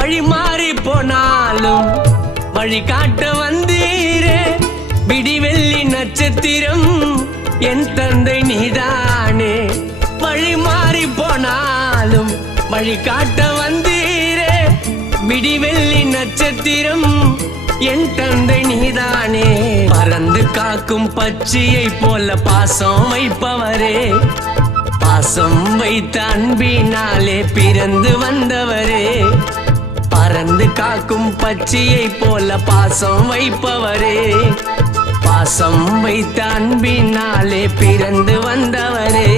வழி மாறி போனாலும் வழி காட்ட வந்தீரே விடிவெள்ளி நட்சத்திரம் என் தந்தை நீதானே வழி மாறி போனாலும் வழி காட்ட வந்தீரே விடிவெள்ளி நட்சத்திரம் என் தந்தை நீதானே பறந்து காக்கும் பட்சியை போல பாசம் வைப்பவரே பாசம் வைத்த அன்பினாலே பிறந்து வந்தவரே பறந்து காக்கும் பட்சியை போல பாசம் வைப்பவரே பாசம் வைத்த அன்பினாலே பிறந்து வந்தவரே